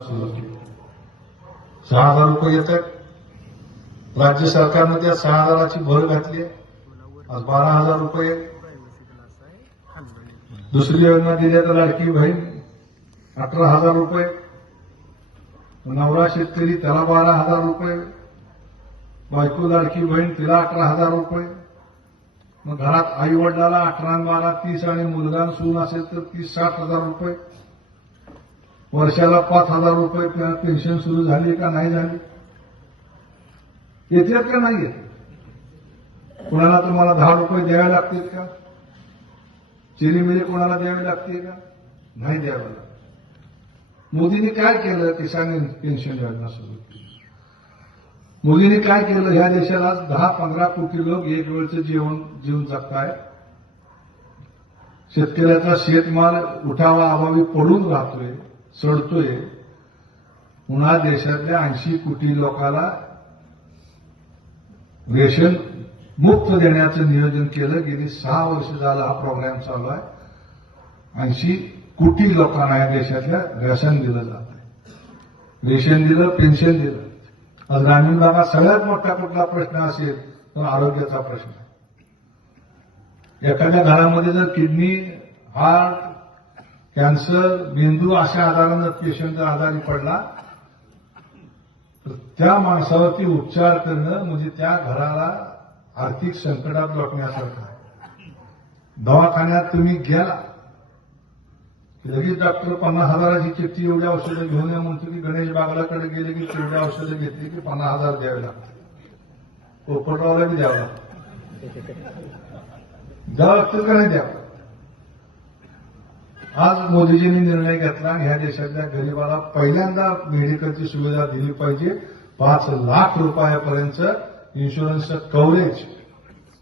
₹6,000 येतात. राज्य सरकारने त्या 6,000ची भर घातली आहे. आज ₹12,000. दुसरी योजना दिली तर लाडकी बहीण ₹18,000. नवरा शेतकरी त्याला ₹12,000. बायको लाडकी बहीण तिला ₹18,000. मग घरात आई वडिलाला 18 आणि 12 30 आणि मुलगा सून असेल तर 30-60,000. वर्षाला ₹5,000 पेन्शन सुरू झाली का नाही झाली? येतात का नाही येत? कुणाला तुम्हाला ₹10 द्यावे लागतील का? चिरीमिरी कोणाला द्यावी लागते का? नाही द्यावं लागत. मोदींनी काय केलं? किसान पेन्शन योजना सुरू केली. मोदींनी काय केलं? ह्या देशाला 10-15 कोटी लोक एक वेळचं जीवन जगताय. शेतकऱ्याचा शेतमाल उठावा अभावी पडून राहतोय, सडतोय. पुन्हा देशातल्या 80 कोटी लोकांना रेशन मुक्त देण्याचं नियोजन केलं. गेली 6 वर्ष झालं हा प्रोग्राम चालू आहे. 80 कोटी लोकांना या देशातल्या रेशन दिलं जात आहे. रेशन दिलं, पेन्शन दिलं. आज ग्रामीण भागात सगळ्यात मोठा कुठला प्रश्न असेल तर आरोग्याचा प्रश्न आहे. एखाद्या घरामध्ये जर किडनी, हार्ट, कॅन्सर, मेंदू अशा आजारानं पेशंट जर आजारी पडला तर त्या माणसावरती उपचार करणं म्हणजे त्या घराला आर्थिक संकटात लोटण्यासारखं आहे. दवाखान्यात तुम्ही गेला लगेच डॉक्टर 50,000ची चिठ्ठी, एवढ्या औषधं घेऊन या म्हणतो की गणेश बागलाकडे गेले की तेवढ्या औषधं घेतली की 50,000 द्यावे लागतात. पोपटरावला बी द्यावं लागतं. द्यावं लागतील का नाही द्यावं? आज मोदीजींनी निर्णय घेतला आणि ह्या देशातल्या गरिबाला पहिल्यांदा मेडिकलची सुविधा दिली पाहिजे. ₹5 लाख इन्शुरन्सचं कव्हरेज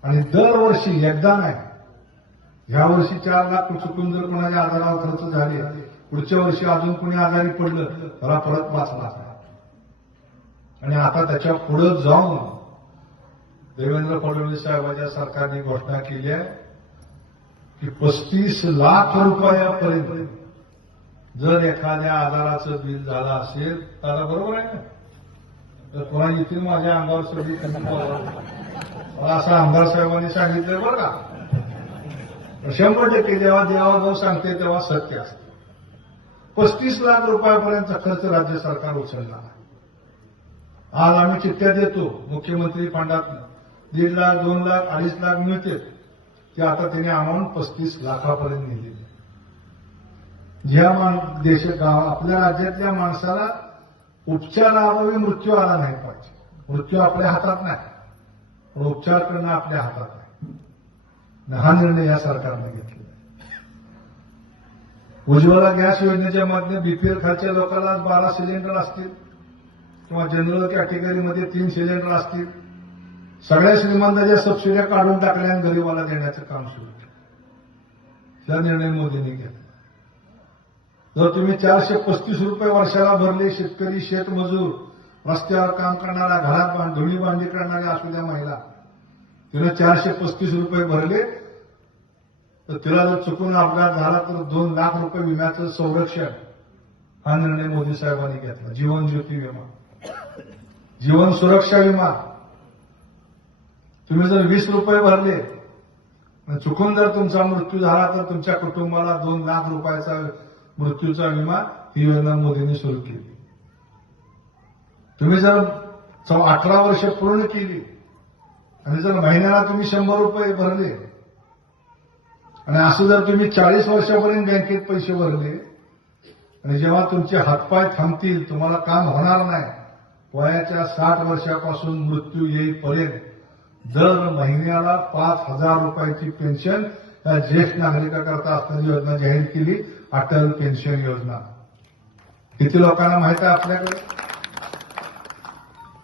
आणि दरवर्षी एकदा नाही. ह्या वर्षी 4 लाख चुकून जर कोणाच्या आजारावर खर्च झाले, पुढच्या वर्षी अजून कोणी आजारी पडलं त्याला परत 5 लाख. आणि आता त्याच्या पुढे जाऊन देवेंद्र फडणवीस साहेबांच्या सरकारने घोषणा केली आहे की ₹35 लाख जर एखाद्या आजाराचं बिल झालं असेल तर बरोबर आहे ना? तर कोणा येथील माझ्या अंगावर सगळी मला असं आमदार साहेबांनी सांगितलं बरं का. 100% जेव्हा भाऊ सांगते तेव्हा सत्य असते. ₹35 लाख खर्च राज्य सरकार उचलणार आहे. आज आम्ही चिठ्ठ्या देतो मुख्यमंत्री फंडातनं 1.5 लाख, 2 लाख, 2.5 लाख मिळते. ते आता त्याने अमाऊंट 35 लाखापर्यंत नेलेली. ज्या आपल्या राज्यातल्या माणसाला उपचाराअभावी मृत्यू आला नाही पाहिजे. मृत्यू आपल्या हातात नाही, पण उपचार करणं आपल्या हातात आहे. हा निर्णय या सरकारने घेतलेला आहे. उज्ज्वला गॅस योजनेच्या माध्यमातून बीपीएल खालच्या लोकांना 12 सिलेंडर असतील किंवा जनरल कॅटेगरीमध्ये 3 सिलेंडर असतील. सगळ्या श्रीमंतांच्या सबसिड्या काढून टाकल्या आणि गरिबाला देण्याचं काम सुरू केलं. हा निर्णय मोदींनी घेतला. जर तुम्ही ₹435 वर्षाला भरले, शेतकरी, शेतमजूर, रस्त्यावर काम करणारा, घरात धुणी भांडी करणाऱ्या असू द्या महिला, तिला ₹435 भरले तर तिला जर चुकून अपघात झाला तर ₹2 लाख विम्याचं संरक्षण हा निर्णय मोदी साहेबांनी घेतला. जीवन ज्योती विमा, जीवन सुरक्षा विमा. तुम्ही जर ₹20 भरले आणि चुकून जर तुमचा मृत्यू झाला तर तुमच्या कुटुंबाला ₹2 लाख मृत्यूचा विमा ही योजना मोदींनी सुरू केली. तुम्ही जर 18 वर्ष पूर्ण केली आणि जर महिन्याला तुम्ही ₹100 भरले आणि असं जर तुम्ही 40 वर्षापर्यंत बँकेत पैसे भरले आणि जेव्हा तुमचे हातपाय थांबतील, तुम्हाला काम होणार नाही, वयाच्या 60 वर्षापासून मृत्यू येईपर्यंत दर महिन्याला ₹5,000 पेन्शन या ज्येष्ठ नागरिकांकरता असणारी योजना जाहीर केली, अटल पेन्शन योजना. किती लोकांना माहिती आहे आपल्याकडे?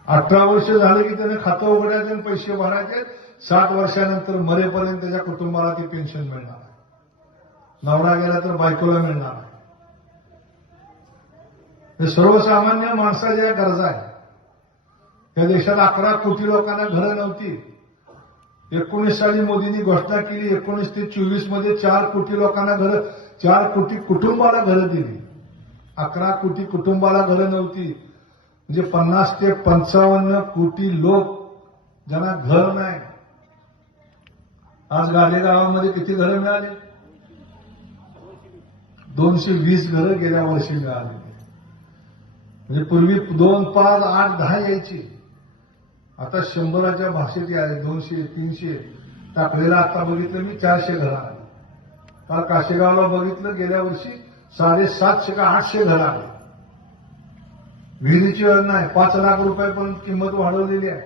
18 वर्ष झाले की त्याने खातं उघडायचं आणि पैसे भरायचे. 60 वर्षानंतर मरेपर्यंत त्याच्या कुटुंबाला ती पेन्शन मिळणार आहे. नवरा गेला तर बायकोला मिळणार आहे. हे सर्वसामान्य माणसाच्या गरजा आहेत. या देशात 11 कोटी लोकांना घरं नव्हती. 19 साली मोदींनी घोषणा केली. 19 ते 24 मध्ये 4 कोटी लोकांना घरं, 4 कोटी कुटुंबाला घरं दिली. 11 कोटी कुटुंबाला घरं नव्हती. म्हणजे 50 ते 55 कोटी लोक ज्यांना घर नाही. आज गालेगावामध्ये किती घरं मिळाली? 220 घरं गेल्या वर्षी मिळाली. म्हणजे पूर्वी 2, 5, 8, 10 यायची. आता 100च्या भाषेत आले. 200, 300 टाकलेला आता बघितलं मी 400 घरं आली. काल काशेगावला बघितलं गेल्या वर्षी 750 का 800 घरं आली. विहिरीची योजना आहे. 5 लाख रुपयापर्यंत किंमत वाढवलेली आहे.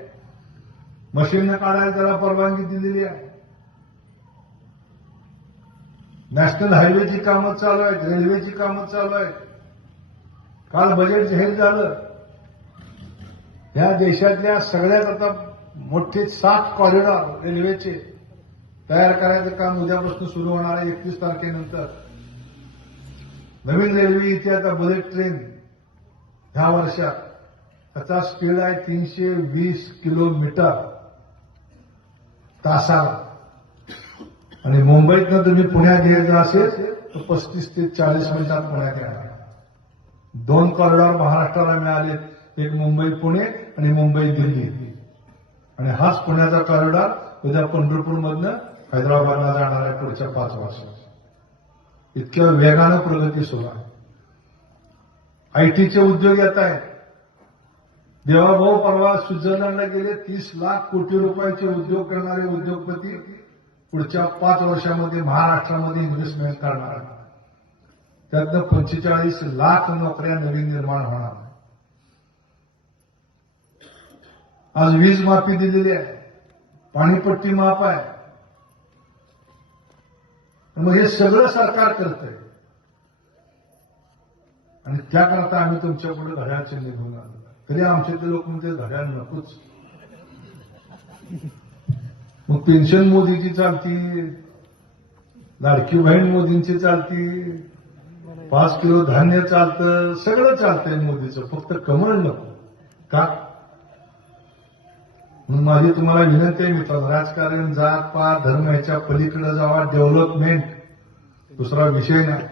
मशीननं काढायला त्याला परवानगी दिलेली आहे. नॅशनल हायवेची कामं चालू आहेत. रेल्वेची कामं चालू आहेत. काल बजेट जाहीर झालं. या देशातल्या सगळ्यात आता मोठे 7 कॉरिडॉर रेल्वेचे तयार करायचं काम उद्यापासून सुरू होणार आहे. 31 तारखेनंतर नवीन रेल्वे इथे आता बुलेट ट्रेन ह्या वर्षात त्याचा स्पीड आहे 320 किलोमीटर तासाला. आणि मुंबईतनं तुम्ही पुण्यात यायचं असेल तर 35 ते 40 मिनिटात पुण्यात येणार. 2 कॉरिडॉर महाराष्ट्राला मिळाले. एक मुंबई पुणे आणि मुंबई दिल्ली. आणि हाच पुण्याचा कॉरिडॉर उद्या पंढरपूरमधनं हैदराबादला जाणार आहे पुढच्या 5 वर्षात. इतक्या वेगानं प्रगती सुरू आहे. आयटीचे उद्योग येत आहेत. देवाभाऊ परवा स्वित्झर्लंडला गेले. 30 लाख कोटी रुपयाचे उद्योग करणारे उद्योगपती पुढच्या 5 वर्षामध्ये महाराष्ट्रामध्ये इन्व्हेस्टमेंट करणार आहेत. त्यातनं 45 लाख नोकऱ्या नवीन निर्माण होणार. आज वीज माफी दिलेली आहे. पाणीपट्टी माफ आहे. मग हे सगळं सरकार करतंय. आणि त्याकरता आम्ही तुमच्या पुढे घड्याळ चिन्ह घेऊन आलो. तरी आमचे ते लोक म्हणते घड्याळ नकोच. मग पेन्शन मोदीची चालती, लाडकी बहीण मोदींची चालती, 5 किलो धान्य चालतं, सगळं चालतंय मोदीचं. फक्त कमळ नको का? म्हणून माझी तुम्हाला विनंती आहे मित्रांनो, राजकारण जात पात धर्म ह्याच्या पलीकडे जावा. डेव्हलपमेंट दुसरा विषय नाही.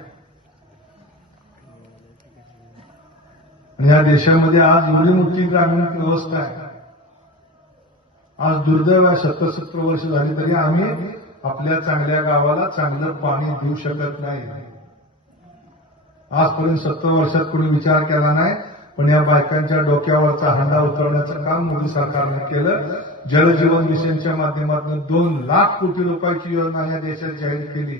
आणि या देशामध्ये आज एवढी मोठी ग्रामीण व्यवस्था आहे. आज दुर्दैव आहे 70 वर्ष झाली तरी आम्ही आपल्या चांगल्या गावाला चांगलं पाणी देऊ शकत नाही. आजपर्यंत 70 वर्षात कोणी विचार केला नाही. पण या बायकांच्या डोक्यावरचा हंडा उतरवण्याचं काम मोदी सरकारने केलं. जलजीवन मिशनच्या माध्यमातून 2 लाख कोटी रुपयाची योजना या देशात जाहीर केली.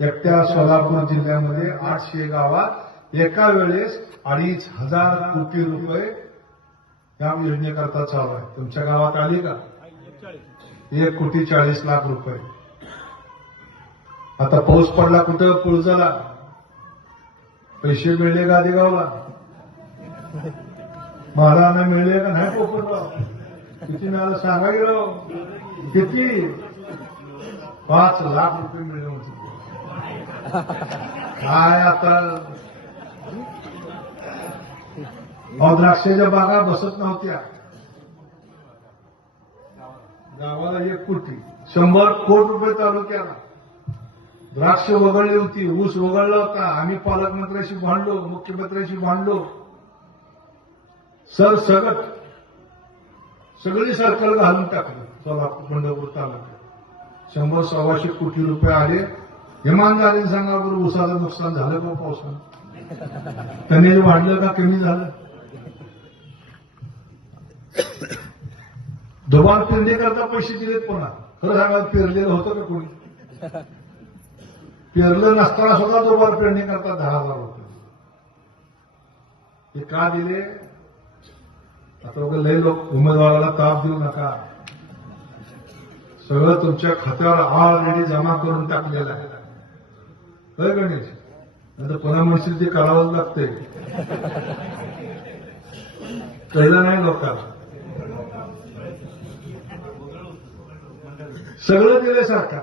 एकट्या सोलापूर जिल्ह्यामध्ये 800 गावात एका वेळेस 2,500 कोटी रुपये या योजनेकरता चालू आहे. तुमच्या गावात आली का? 1,40,00,000 रुपये. आता पाऊस पडला कुठं? पुळजाला पैसे मिळले का? आदेगावला महाराजांना मिळले का नाही? पोपटराव किती मिळालं सांगा गेलो. किती? 5 लाख रुपये मिळले होते. काय आता द्राक्षाच्या बागा बसत नव्हत्या. गावाला 1 कोटी 100 कोटी रुपये तालुक्याला. द्राक्ष वगळली होती, ऊस वगळला होता. आम्ही पालकमंत्र्याशी भांडलो, मुख्यमंत्र्याशी भांडलो. सरसगट सगळी सर्कल घालून टाकलं. सोलापूर पंढरपूर तालुक्यात 100-125 कोटी रुपये आले. इमानदारीने सांगा बरं, ऊसाचं नुकसान झालं का पावसानं? त्यांनी वाढलं का कमी झालं? दुबार पेरणी करता पैसे दिलेत पुन्हा. खरं सांगा पेरलेलं होतं का कोणी? पेरलं नसताना सुद्धा दुबार पेरणी करता 10,000 रुपये. हे का दिले? आता लय लोक उमेदवाराला ताप देऊ नका. सगळं तुमच्या खात्यावर ऑलरेडी जमा करून टाकलेलं आहे. काय गणेश? आता पुन्हा म्हणशील ते करावंच लागतंय. कळलं नाही लोकांना. सगळं दिलंय सरकार.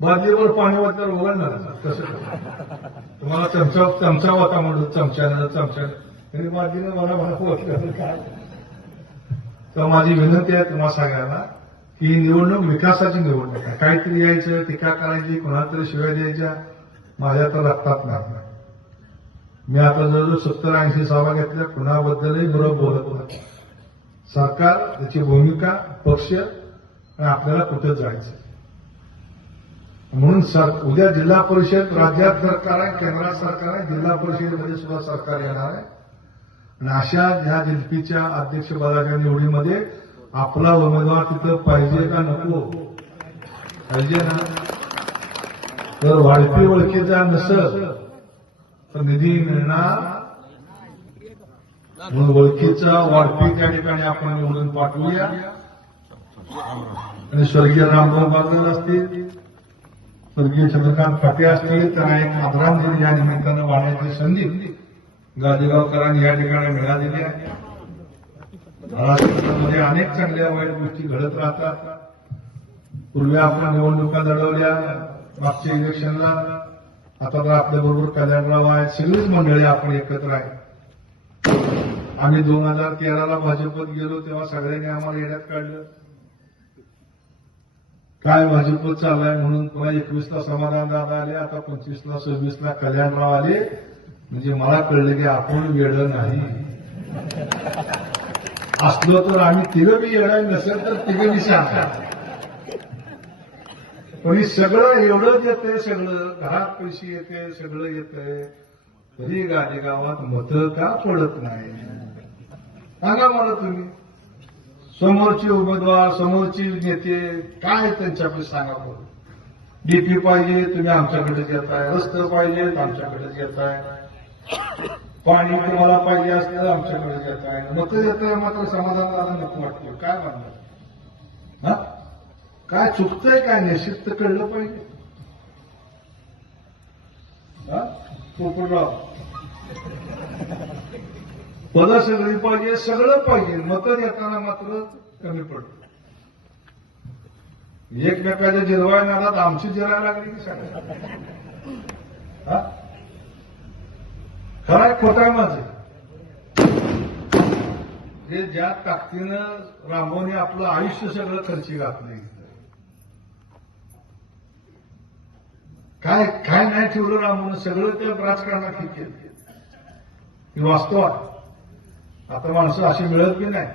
बादलीवर पाणी वाटल्यावर ओघळणार कसं? तुम्हाला चमचा होता म्हणून चमच्यानं तरी बादलीनं मला ओळखलं काय? तर माझी विनंती आहे तुम्हाला सगळ्यांना, ही निवडणूक विकासाची निवडणूक आहे. काहीतरी यायचं, टीका करायची, कोणाला तरी शिवाय द्यायच्या, माझ्या तर रक्तात नाही. मी आता जवळजवळ 70-80 सभा घेतल्या, कुणाबद्दलही बरोबर बोलत नाही. सरकार, त्याची भूमिका, पक्ष आणि आपल्याला कुठं जायचं. म्हणून उद्या जिल्हा परिषद राज्यात सरकार आहे, केंद्रात सरकार आहे, जिल्हा परिषदेमध्ये सुद्धा सरकार येणार आहे. आणि अशा ह्या जिल्पीच्या अध्यक्षपदाच्या निवडीमध्ये आपला उमेदवार तिथं पाहिजे का नको? पाहिजे ना. तर वाढपी ओळखीचा नसेल तर निधी मिळणार. म्हणून ओळखीचा वाढपी त्या ठिकाणी आपण निवडून पाठवूया. आणि स्वर्गीय रामभाऊ बागल असतील, स्वर्गीय चंद्रकांत फाटे असतील, त्यांना एक आदरांजली या निमित्तानं वाहण्याची संधी गाजेगावकरांनी या ठिकाणी मिळालेली आहे. महाराष्ट्रामध्ये अनेक चांगल्या वाईट गोष्टी घडत राहतात. पूर्वी आपण निवडणुका लढवल्या मागच्या इलेक्शनला. आता तर आपल्याबरोबर कल्याणराव आहेत, सगळीच मंडळी आपण एकत्र आहे. आम्ही 2013ला भाजपत गेलो तेव्हा सगळ्यांनी आम्हाला येण्यात काढलं. काय भाजपत चाललाय म्हणून पुन्हा 21ला समाधान दादा आले, आता 25ला 26ला कल्याणराव आले. म्हणजे मला कळलं की आपण वेडं नाही असलो तर आम्ही तिघं बी येणार, नसेल तर तिघं बी सांगा. पण सगळं एवढंच येतंय, सगळं घरात पैसे येते, सगळं येतंय, तरी गाजेगावात मतं का पडत नाही? सांगा मला तुम्ही. समोरचे उमेदवार, समोरचे नेते काय त्यांच्याकडे सांगा बरं. डीपी पाहिजे, तुम्ही आमच्याकडेच येताय. रस्ते पाहिजेत, आमच्याकडेच येताय. पाणी तुम्हाला पाहिजे असलं आमच्याकडेच येताय. मतं येतंय, मात्र समाधान झालं नको वाटतं. काय म्हणणार? काय चुकतंय, काय निश्चित तर कळलं पाहिजे. पोपटराव, पदं सगळी पाहिजे, सगळं पाहिजे, मतं येताना मात्र कमी पडतं. एकमेकाच्या जिरवाय नादात आमची जिरायला लागली की सगळ्या. खराय खोटाय माझं हे ज्या ताकदीनं रामभाऊने आपलं आयुष्य सगळं खर्ची घातलंय. काय काय नाही ठेवलं रामभाऊनं, सगळं त्या राजकारणात ठीक केलं. हे वास्तव आहे. आता माणसं अशी मिळत बी नाही.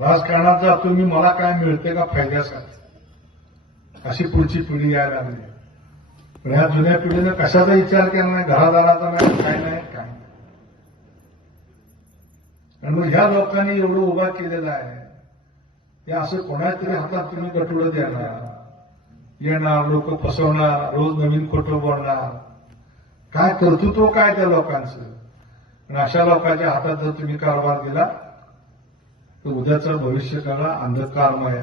राजकारणात जातो मी, मला काय मिळते का फायद्यासाठी, अशी पुढची पिढी यायला लागली. पण ह्या जुन्या पिढीनं कशाचा विचार केला नाही, घरादाराचा नाही, काय नाही, काय नाही. आणि मग ह्या लोकांनी एवढं उभा केलेलं आहे, हे असं कोणाच्या तरी हातात तुम्ही गटुडं देणार, येणार, लोक फसवणार, रोज नवीन खोटं बोलणार. काय कर्तृत्व काय त्या लोकांचं? आणि अशा लोकांच्या हातात जर तुम्ही कारभार दिला तर उद्याचं भविष्यकाळ अंधकारमय आहे.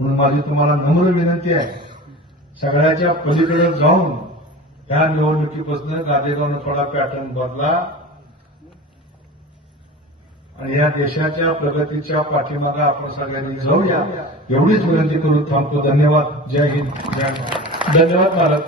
म्हणून माझी तुम्हाला नम्र विनंती आहे, सगळ्याच्या पलीकडे जाऊन या निवडणुकीपासून गाजेगावनं थोडा पॅटर्न बदला आणि या देशाच्या प्रगतीच्या पाठीमागे आपण सगळ्यांनी जाऊया, एवढीच विनंती करून थांबतो. धन्यवाद. जय हिंद. जय महाराष्ट्र. धन्यवाद महाराज.